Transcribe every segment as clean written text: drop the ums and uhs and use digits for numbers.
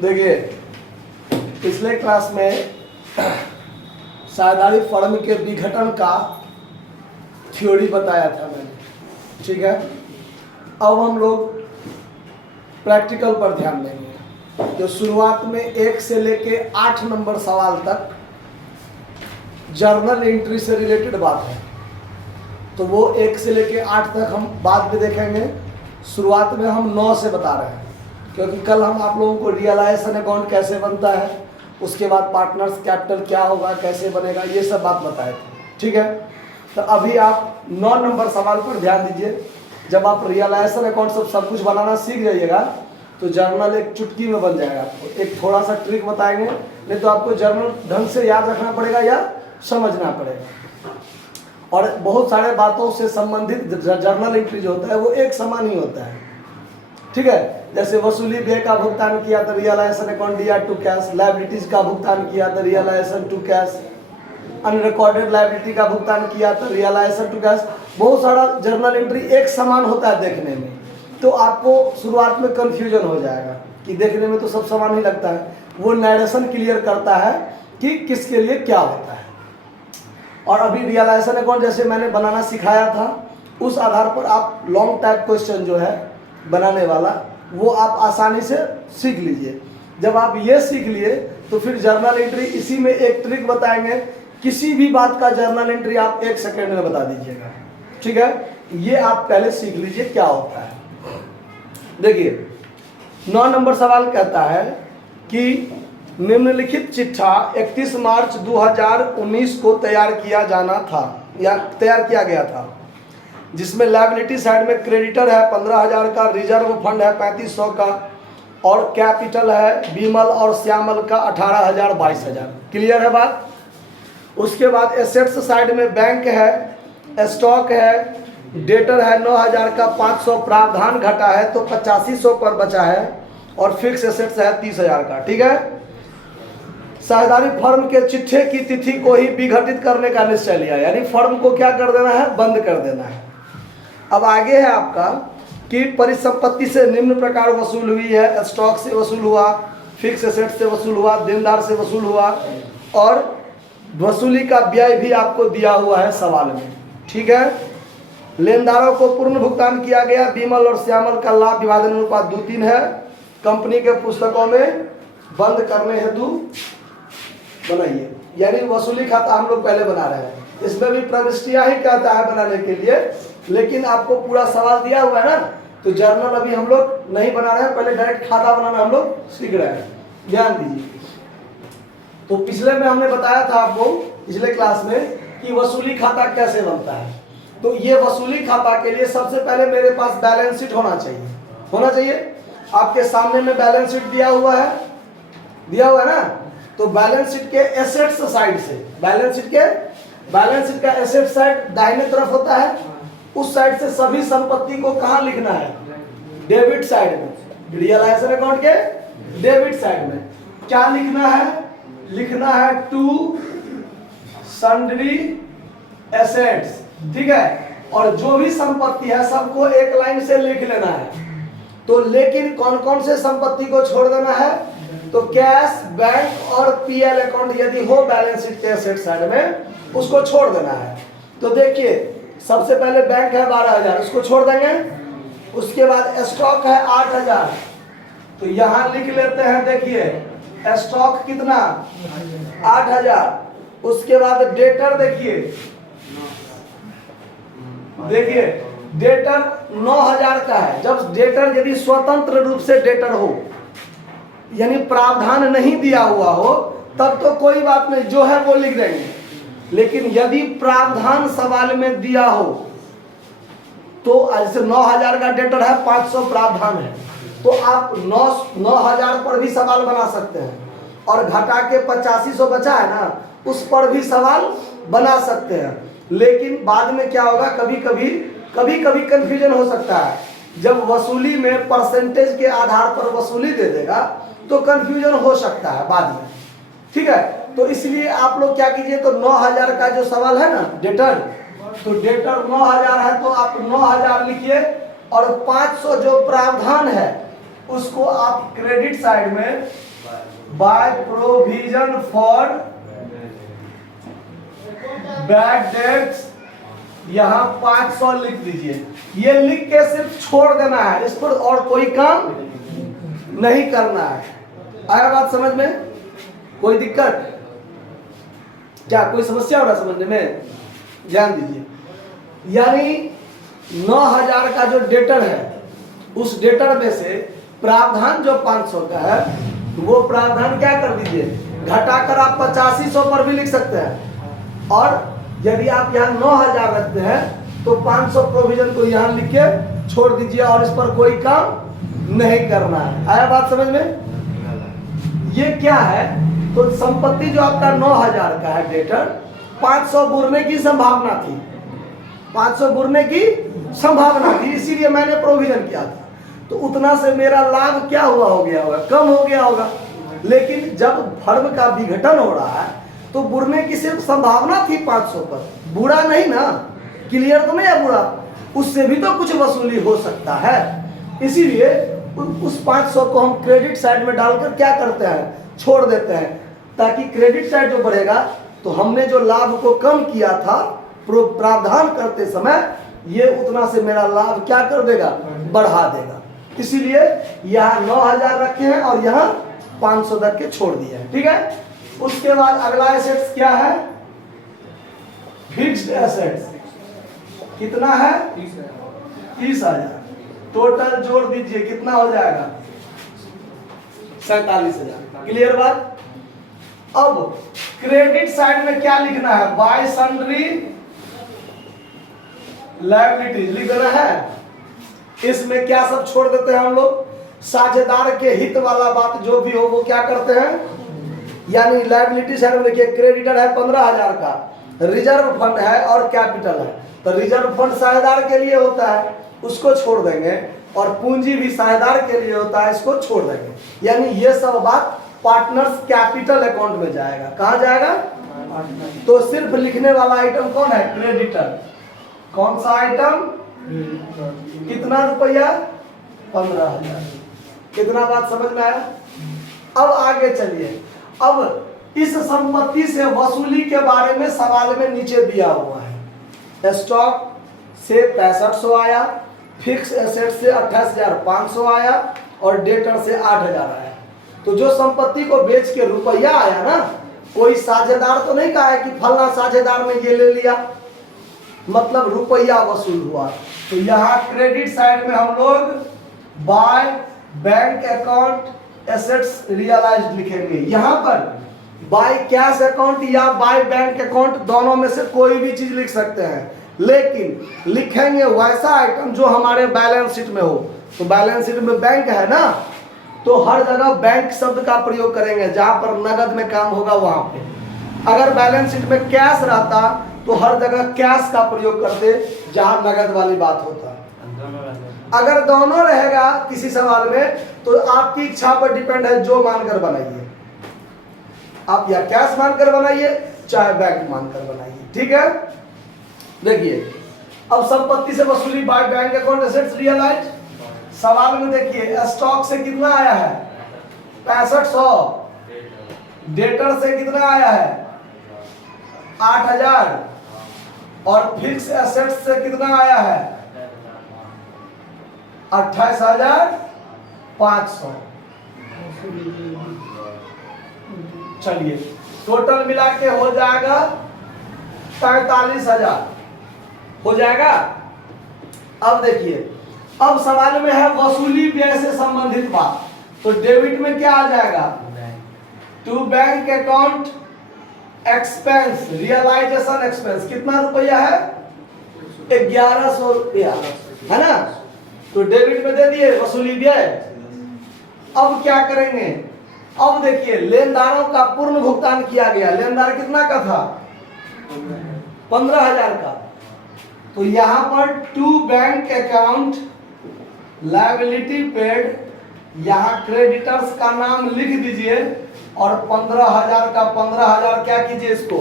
देखिए पिछले क्लास में साझेदारी फर्म के विघटन का थ्योरी बताया था मैंने, ठीक है। अब हम लोग प्रैक्टिकल पर ध्यान देंगे। तो शुरुआत में 1 से लेके 8 नंबर सवाल तक जर्नल एंट्री से रिलेटेड बात है, तो वो 1 से लेके 8 तक हम बाद में देखेंगे। शुरुआत में हम 9 से बता रहे हैं, क्योंकि कल हम आप लोगों को रियलाइजेशन अकाउंट कैसे बनता है, उसके बाद पार्टनर्स कैपिटल क्या होगा, कैसे बनेगा, ये सब बात बताए थे, ठीक है। तो अभी आप 9 नंबर सवाल पर ध्यान दीजिए। जब आप रियलाइजेशन अकाउंट सब कुछ बनाना सीख जाइएगा तो जर्नल एक चुटकी में बन जाएगा। आपको एक थोड़ा सा ट्रिक बताएंगे, नहीं तो आपको जर्नल ढंग से याद रखना पड़ेगा या समझना पड़ेगा। और बहुत सारे बातों से संबंधित जर्नल एंट्री जो होता है वो एक समान ही होता है, ठीक है। जैसे वसूली व्यय का भुगतान किया तो रियलाइजेशन अकाउंट दिया टू कैश, लायबिलिटीज का भुगतान किया तो realisation to cash, unrecorded liability का भुगतान किया तो रियलाइजेशन टू कैश। बहुत सारा जर्नल एंट्री एक समान होता है देखने में, तो आपको शुरुआत में कंफ्यूजन हो जाएगा कि देखने में तो सब समान ही लगता है। वो नरेशन क्लियर करता है कि किसके लिए क्या होता है। और अभी रियलाइजेशन अकाउंट जैसे मैंने बनाना सिखाया था, उस आधार पर आप लॉन्ग टाइप क्वेश्चन जो है बनाने वाला वो आप आसानी से सीख लीजिए। जब आप ये सीख लिए तो फिर जर्नल एंट्री, इसी में एक ट्रिक बताएंगे, किसी भी बात का जर्नल एंट्री आप 1 सेकेंड में बता दीजिएगा, ठीक है। ये आप पहले सीख लीजिए क्या होता है। देखिए 9 नंबर सवाल कहता है कि निम्नलिखित चिट्ठा 31 मार्च 2019 को तैयार किया जाना था या तैयार किया गया था, जिसमें लायबिलिटी साइड में क्रेडिटर है 15,000 का, रिजर्व फंड है 3500 का, और कैपिटल है विमल और श्यामल का 18,000 22,000। क्लियर है बात। उसके बाद एसेट्स साइड में बैंक है, स्टॉक है, डेटर है 9,000 का, 500 प्रावधान घटा है तो 8500 पर बचा है, और फिक्स एसेट्स है 30,000 का, ठीक है। साझेदारी फर्म के चिट्ठे की तिथि को ही विघटित करने का निश्चय लिया, यानी फर्म को क्या कर देना है, बंद कर देना है। अब आगे है आपका कि परिसंपत्ति से निम्न प्रकार वसूल हुई है, स्टॉक से वसूल हुआ, फिक्स एसेट से वसूल हुआ, देनदार से वसूल हुआ, और वसूली का व्यय भी आपको दिया हुआ है सवाल में, ठीक है। लेनदारों को पूर्ण भुगतान किया गया, विमल और श्यामल का लाभ विभाजन अनुपात 2:3 है। कंपनी के पुस्तकों में बंद करने हेतु बनाइए, यानी वसूली खाता हम लोग पहले बना रहे हैं। इसमें भी प्रविष्टियां ही कहता है बनाने के लिए, लेकिन आपको पूरा सवाल दिया हुआ है ना, तो जर्नल अभी हम लोग नहीं बना रहे हैं, पहले डायरेक्ट खाता बनाना हम लोग सीख रहे हैं, ध्यान दीजिए। तो पिछले में हमने बताया था आपको, पिछले क्लास में, कि वसूली खाता कैसे बनता है। तो ये वसूली खाता के लिए सबसे पहले मेरे पास बैलेंस शीट होना चाहिए। आपके सामने में बैलेंस शीट दिया हुआ है ना। तो बैलेंस शीट के एसेट्स साइड से, बैलेंस शीट का एसेट साइड दाहिने तरफ होता है, उस साइड से सभी संपत्ति को कहाँ लिखना है, डेबिट साइड में। रियलाइजेशन अकाउंट के डेबिट साइड में क्या लिखना है टू सन्ड्री एसेट्स, ठीक है। और जो भी संपत्ति है सबको एक लाइन से लिख लेना है। तो लेकिन कौन कौन से संपत्ति को छोड़ देना है, तो कैश, बैंक और पीएल अकाउंट यदि हो बैलेंस शीट के एसेट साइड में, उसको छोड़ देना है। तो देखिए सबसे पहले बैंक है 12,000, उसको छोड़ देंगे। उसके बाद स्टॉक है 8,000, तो यहां लिख लेते हैं, देखिए स्टॉक कितना 8,000। उसके बाद डेटर देखिए डेटर 9,000 का है। जब डेटर यदि स्वतंत्र रूप से डेटर हो, यानी प्रावधान नहीं दिया हुआ हो, तब तो कोई बात नहीं, जो है वो लिख देंगे। लेकिन यदि प्रावधान सवाल में दिया हो, तो जैसे 9,000 का डेटर है, 500 प्रावधान है, तो आप 9,000 पर भी सवाल बना सकते हैं, और घटा के 8500 बचा है ना, उस पर भी सवाल बना सकते हैं। लेकिन बाद में क्या होगा, कभी कभी कंफ्यूजन हो सकता है। जब वसूली में परसेंटेज के आधार पर वसूली दे देगा तो कंफ्यूजन हो सकता है बाद में, ठीक है। तो इसलिए आप लोग क्या कीजिए, तो 9,000 का जो सवाल है ना डेटर, तो डेटर 9,000 है तो आप 9,000 लिखिए, और 500 जो प्रावधान है उसको आप क्रेडिट साइड में by provision for bad debts यहां 500 लिख दीजिए। ये लिख के सिर्फ छोड़ देना है, इस पर और कोई काम नहीं करना है। आया बात समझ में? कोई दिक्कत क्या, कोई समस्या हो रहा समझने में? ध्यान दीजिए, यानी 9000 का जो डेटर है उस डेटर में से प्रावधान जो 500 का है वो प्रावधान क्या कर दीजिए, घटाकर आप 8500 पर भी लिख सकते हैं। और यदि आप यहाँ 9000 रखते हैं तो 500 प्रोविजन को यहाँ लिख के छोड़ दीजिए और इस पर कोई काम नहीं करना है। आया बात समझ में? ये क्या है, तो संपत्ति जो आपका 9000 का है डेटर, 500 बुरने की संभावना थी, 500 बुरने की संभावना थी, इसीलिए मैंने प्रोविजन किया था। तो उतना से मेरा लाभ क्या हुआ हो गया होगा, कम हो गया होगा। लेकिन जब फर्म का विघटन हो रहा है तो बुरने की सिर्फ संभावना थी 500 पर, बुरा नहीं ना, क्लियर तो नहीं है बुरा, उससे भी तो कुछ वसूली हो सकता है। इसीलिए उस 500 को हम क्रेडिट साइड में डालकर क्या करते हैं, छोड़ देते हैं, ताकि क्रेडिट साइड जो बढ़ेगा तो हमने जो लाभ को कम किया था प्रावधान करते समय, ये उतना से मेरा लाभ क्या कर देगा, बढ़ा देगा। इसीलिए यहाँ 9000 रखे हैं और यहाँ 500 तक के छोड़ दिए हैं, ठीक है। उसके बाद अगला एसेट्स क्या है, फिक्स्ड एसेट्स। कितना है, 30,000। टोटल जोड़ दीजिए कितना हो जाएगा, 47,000। क्लियर बात? अब क्रेडिट साइड में क्या लिखना है, बाय सन्ड्री लायबिलिटीज लिख देना है। इसमें क्या सब छोड़ देते हैं हम लोग, साझेदार के हित वाला बात जो भी हो वो क्या करते हैं, यानी लायबिलिटी साइड में देखिए, क्रेडिटर है 15,000 का, रिजर्व फंड है और कैपिटल है। तो रिजर्व फंड साझेदार के लिए होता है, उसको छोड़ देंगे, और पूंजी भी साझेदार के लिए होता है, इसको छोड़ देंगे। यानी ये सब बात पार्टनर्स कैपिटल अकाउंट में जाएगा। कहाँ जाएगा, तो सिर्फ लिखने वाला आइटम कौन है, क्रेडिटर। कौन सा आइटम, कितना रुपया, 15,000। कितना बात समझ में आया? अब आगे चलिए। अब इस संपत्ति से वसूली के बारे में सवाल में नीचे दिया हुआ है। स्टॉक से 6500 आया, फिक्स एसेट से 28,500 आया और डेटर से 8,000 आया। तो जो संपत्ति को बेच के रुपया आया ना, कोई साझेदार तो नहीं कहा है कि फलना साझेदार ने ये ले लिया, मतलब रुपया वसूल हुआ। तो यहाँ क्रेडिट साइड में हम लोग by bank account assets realised लिखेंगे। यहाँ पर बाय कैश अकाउंट या बाय बैंक अकाउंट दोनों में से कोई भी चीज लिख सकते हैं, लेकिन लिखेंगे वैसा आइटम जो हमारे बैलेंस शीट में हो। तो बैलेंस शीट में बैंक है ना, तो हर जगह बैंक शब्द का प्रयोग करेंगे, जहां पर नगद में काम होगा वहां पे। अगर बैलेंस शीट में कैश रहता तो हर जगह कैश का प्रयोग करते, जहां नगद वाली बात होता। अगर दोनों रहेगा किसी सवाल में तो आपकी इच्छा पर डिपेंड है, जो मानकर बनाइए आप, या कैश मानकर बनाइए चाहे बैंक मानकर बनाइए, ठीक है। देखिए अब संपत्ति से वसूली by bank account assets realise. सवाल में देखिए स्टॉक से कितना आया है, 6500। डेटर से कितना आया है, 8,000। और फिक्स एसेट्स से कितना आया है, 28,500। चलिए टोटल मिला के हो जाएगा 43,000 हो जाएगा। अब देखिए, अब सवाल में है वसूली व्यय से संबंधित बात, तो डेबिट में क्या आ जाएगा, to bank account expense realisation expense. कितना रुपया है, 1100 रुपया है ना, तो डेबिट में दे दिए वसूली व्यय। अब क्या करेंगे, अब देखिए लेनदारों का पूर्ण भुगतान किया गया। लेनदार कितना का था, 15,000 का। तो यहां पर to bank account liability paid, यहां क्रेडिटर्स का नाम लिख दीजिए और 15,000 का 15,000 क्या कीजिए इसको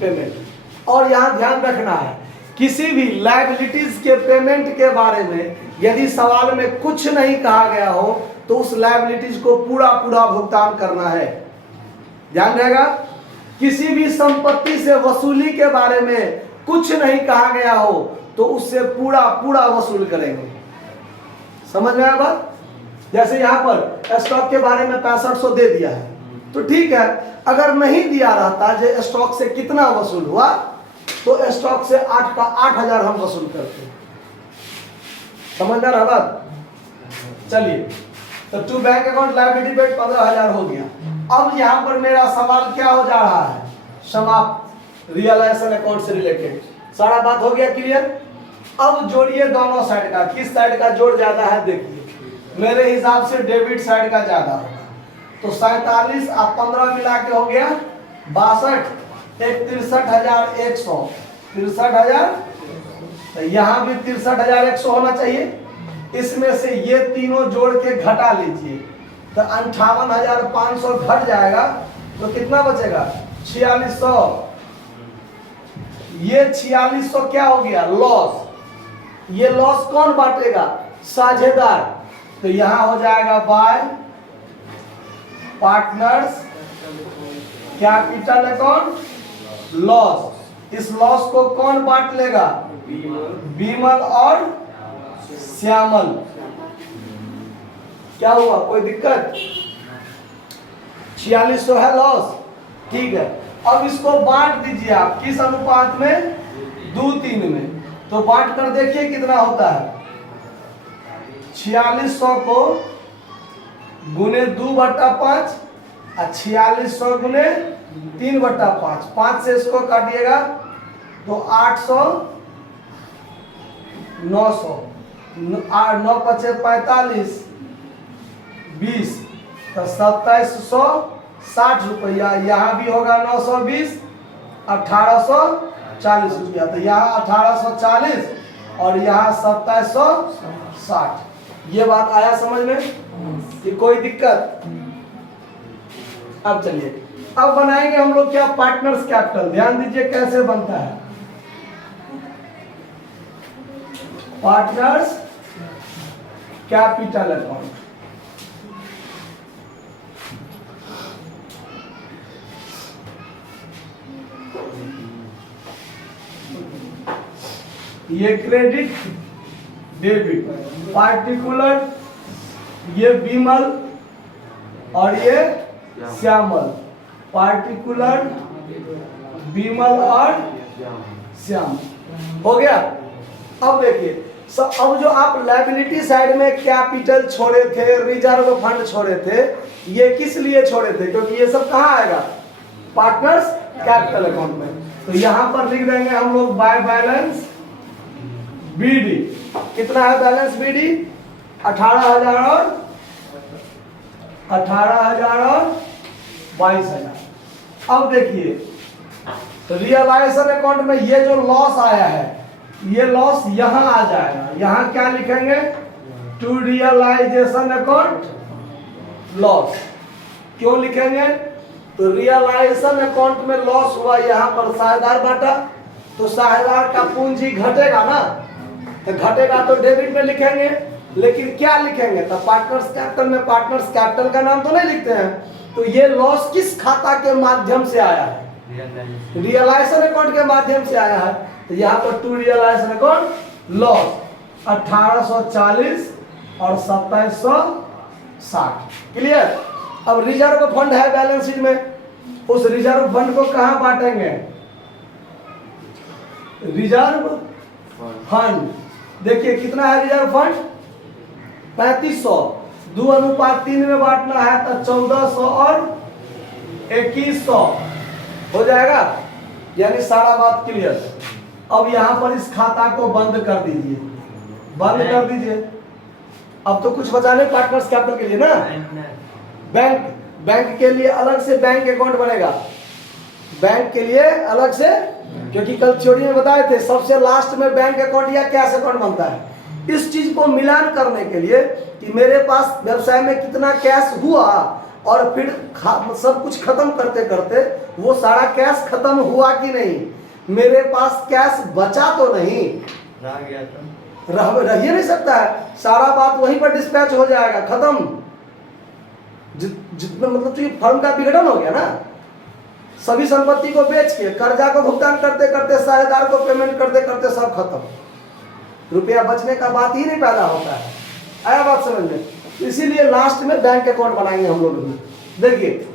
पेमेंट। और यहां ध्यान रखना है, किसी भी लायबिलिटीज के पेमेंट के बारे में यदि सवाल में कुछ नहीं कहा गया हो तो उस लायबिलिटीज को पूरा पूरा भुगतान करना है। ध्यान रहेगा, किसी भी संपत्ति से वसूली के बारे में कुछ नहीं कहा गया हो तो उससे पूरा पूरा वसूल करेंगे। समझ में आया बात? जैसे यहाँ पर स्टॉक के बारे में 6500 दे दिया है तो ठीक है, अगर नहीं दिया रहता जो स्टॉक से कितना वसूल हुआ तो स्टॉक से 8 का 8000 हम वसूल करते। समझ में आ रहा बात? चलिए, तो to bank account liability paid 15000 हो गया। अब यहाँ पर मेरा सवाल क्या हो जा रहा है, समाप्त, रियलाइजेशन अकाउंट से रिलेटेड सारा बात हो गया क्लियर। अब जोड़िए दोनों साइड का, किस साइड का जोड़ ज्यादा है देखिए, मेरे हिसाब से डेबिट साइड का ज्यादा होगा, तो 47 और 15 मिला के हो गया 62, एक 63,100, 63,000, तो यहाँ भी 63,100 होना चाहिए। इसमें से ये तीनों जोड़ के घटा लीजिए तो 58,500 घट जाएगा, तो कितना बचेगा 4600। ये 4600 क्या हो गया, लॉस। ये लॉस कौन बांटेगा, साझेदार, तो यहां हो जाएगा bye partners capital account loss. इस लॉस को कौन बांट लेगा, बीमल और श्यामल। क्या हुआ, कोई दिक्कत? 4600 है लॉस, ठीक है। अब इसको बांट दीजिए आप किस अनुपात में, 2:3 में, तो बांट कर देखिए कितना होता है। 4600 को गुने 2/5 और 4600 गुने 3/5, 5 से इसको काटिएगा तो 800, 900, 9 पचे 45, 20, तो 2760 रुपया। यहाँ भी होगा 920, 1840 रुपया, तो यहाँ 1840 और यहाँ 2760। ये बात आया समझ में कि कोई दिक्कत? अब चलिए, अब बनाएंगे हम लोग क्या, पार्टनर्स कैपिटल। ध्यान दीजिए कैसे बनता है पार्टनर्स कैपिटल अकाउंट। ये क्रेडिट डेबिट, पार्टिकुलर ये बीमल और ये श्यामल, पार्टिकुलर बीमल और श्याम, हो गया। अब देखिए, अब जो आप लायबिलिटी साइड में कैपिटल छोड़े थे, रिजर्व फंड छोड़े थे, ये किस लिए छोड़े थे, क्योंकि ये सब कहाँ आएगा, पार्टनर्स कैपिटल अकाउंट में। तो यहां पर लिख देंगे हम लोग बाय बैलेंस बीडी। कितना है बैलेंस बीडी, 18,000 और 22,000। अब देखिए, तो रियलाइजेशन अकाउंट में ये जो लॉस आया है, ये लॉस यहां आ जाएगा। यहां क्या लिखेंगे, टू रियलाइजेशन अकाउंट लॉस। क्यों लिखेंगे, तो रियलाइजेशन अकाउंट में लॉस हुआ, यहां पर साझेदार बांटा, तो साझेदार का पूंजी घटेगा ना, तो घटेगा तो डेबिट में लिखेंगे, लेकिन क्या लिखेंगे, तो पार्टनर्स कैपिटल में पार्टनर्स कैपिटल का नाम तो नहीं लिखते हैं। तो ये लॉस किस खाता के माध्यम से आया है, रियलाइजेशन अकाउंट के माध्यम से आया है। तो यहाँ पर टू रियलाइजेशन अकाउंट लॉस 1840 और 2760। क्लियर। अब रिजर्व फंड है बैलेंस शीट में, उस रिजर्व फंड को कहां बांटेंगे, रिजर्व फंड। देखिए कितना है रिजर्व फंड, 3500, 2:3 में बांटना है तो 1400 और 2100 हो जाएगा, यानी सारा बात क्लियर। अब यहां पर इस खाता को बंद कर दीजिए, बंद कर दीजिए। अब तो कुछ बचा नहीं पार्टनर्स कैपिटल के लिए ना, बैंक के लिए अलग से बैंक अकाउंट बनेगा, बैंक के लिए अलग से, क्योंकि कल थ्योरी में बताए थे सबसे लास्ट में बैंक अकाउंट या कैश अकाउंट बनता है। इस चीज को मिलान करने के लिए कि मेरे पास व्यवसाय में कितना कैश हुआ और फिर सब कुछ खत्म करते करते वो सारा कैश खत्म हुआ कि नहीं, मेरे पास कैश बचा तो नहीं, रह ही नहीं सकता है, सारा बात वहीं पर डिस्पैच हो जाएगा, खत्म। जितना मतलब तो ये फर्म का विघटन हो गया ना। सभी संपत्ति को बेच के कर्जा को भुगतान करते करते साझेदार को पेमेंट करते करते सब खत्म, रुपया बचने का बात ही नहीं पैदा होता है। आया बात समझ में? इसीलिए लास्ट में बैंक अकाउंट बनाएंगे हम लोग भी। देखिए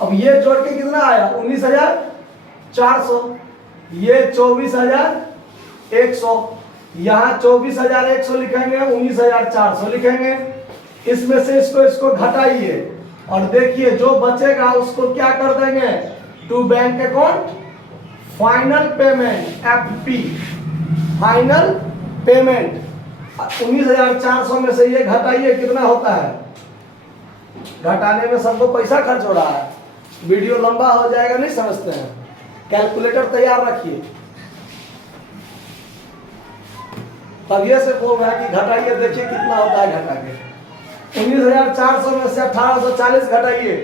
अब ये जोड़ के कितना आया 19,400, ये 24,100, यहाँ 24,100 लिखेंगे, 19,400 लिखेंगे। इसमें से इसको घटाइए और देखिए जो बचेगा उसको क्या कर देंगे, to bank account final payment, FP final payment. 19,400 में से ये घटाइए, कितना होता है? घटाने में सबको पैसा खर्च हो रहा है, वीडियो लंबा हो जाएगा, नहीं समझते हैं। कैलकुलेटर तैयार रखिए, तभी से बोल रहा है कि घटाइए, देखिए कितना होता है घटा के। 19,400 में से 1,840 घटाइए,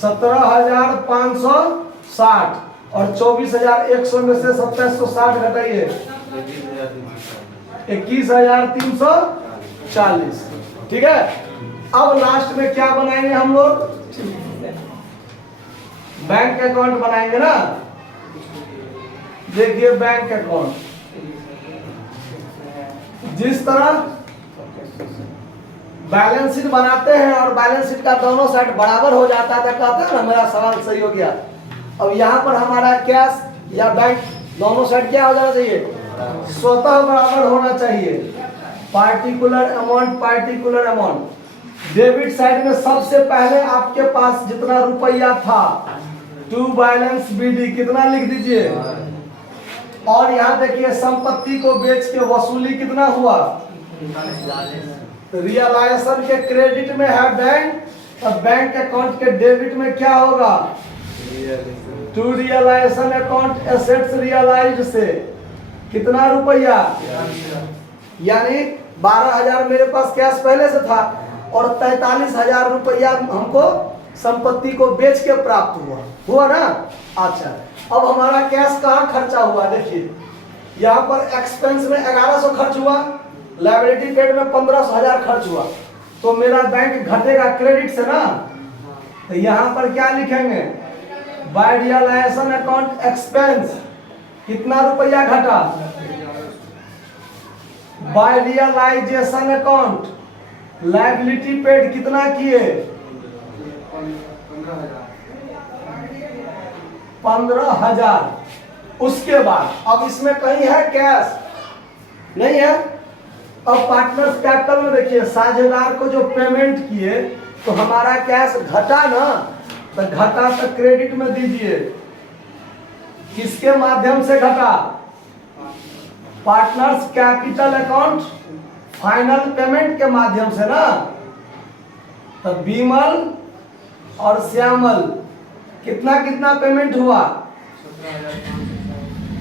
17,560, और 24,100 में से 2760 घटाइए, 21,340। ठीक है, अब लास्ट में क्या बनाएंगे हम लोग, बैंक अकाउंट बनाएंगे ना। देखिए बैंक अकाउंट, जिस तरह बैलेंस शीट बनाते हैं और बैलेंस शीट का दोनों साइड बराबर हो जाता है तो कहते हैं ना मेरा सवाल सही हो गया। अब यहाँ पर हमारा कैश या बैंक दोनों साइड क्या हो जाना चाहिए, स्वतः बराबर होना चाहिए। पार्टिकुलर अमाउंट, डेबिट साइड में सबसे पहले आपके पास जितना रुपया था टू बैलेंस BD कितना लिख दीजिए, और यहाँ देखिए संपत्ति को बेच के वसूली कितना हुआ, रियलाइजेशन के क्रेडिट में है बैंक, और बैंक अकाउंट के डेबिट में क्या होगा, to realisation account assets realised से कितना रुपया, यानी 12,000 मेरे पास कैश पहले से था और 43,000 रुपया हमको संपत्ति को बेच के प्राप्त हुआ ना। अच्छा, अब हमारा कैश कहाँ खर्चा हुआ, देखिए यहाँ पर एक्सपेंस में 1,100 खर्च हुआ, लायबिलिटी पेड में 15,000 खर्च हुआ, तो मेरा बैंक घटेगा क्रेडिट से ना। तो यहाँ पर क्या लिखेंगे, बाय रियलाइजेशन अकाउंट एक्सपेंस कितना रुपया घटा, by realisation account liability paid कितना किए, 15,000। उसके बाद अब इसमें कहीं है कैश नहीं है। अब पार्टनर्स कैपिटल में देखिए साझेदार को जो पेमेंट किए तो हमारा कैश घटा ना, तो घटा तो क्रेडिट में दीजिए, किसके माध्यम से घटा, partners capital account final payment के माध्यम से ना। तो बीमल और श्यामल कितना कितना पेमेंट हुआ,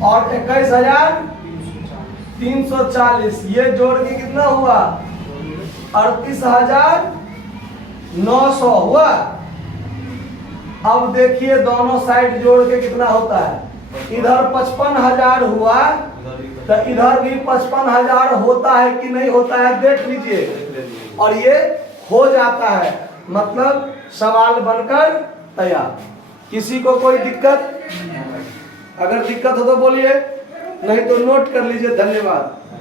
और 21,340, ये जोड़ के कितना हुआ, 38,900 हुआ। अब देखिए दोनों साइड जोड़ के कितना होता है, इधर 55,000 हुआ तो इधर भी 55,000 होता है कि नहीं होता है, देख लीजिए, और ये हो जाता है, मतलब सवाल बनकर तैयार। किसी को कोई दिक्कत, अगर दिक्कत हो तो बोलिए, नहीं तो नोट कर लीजिए। धन्यवाद।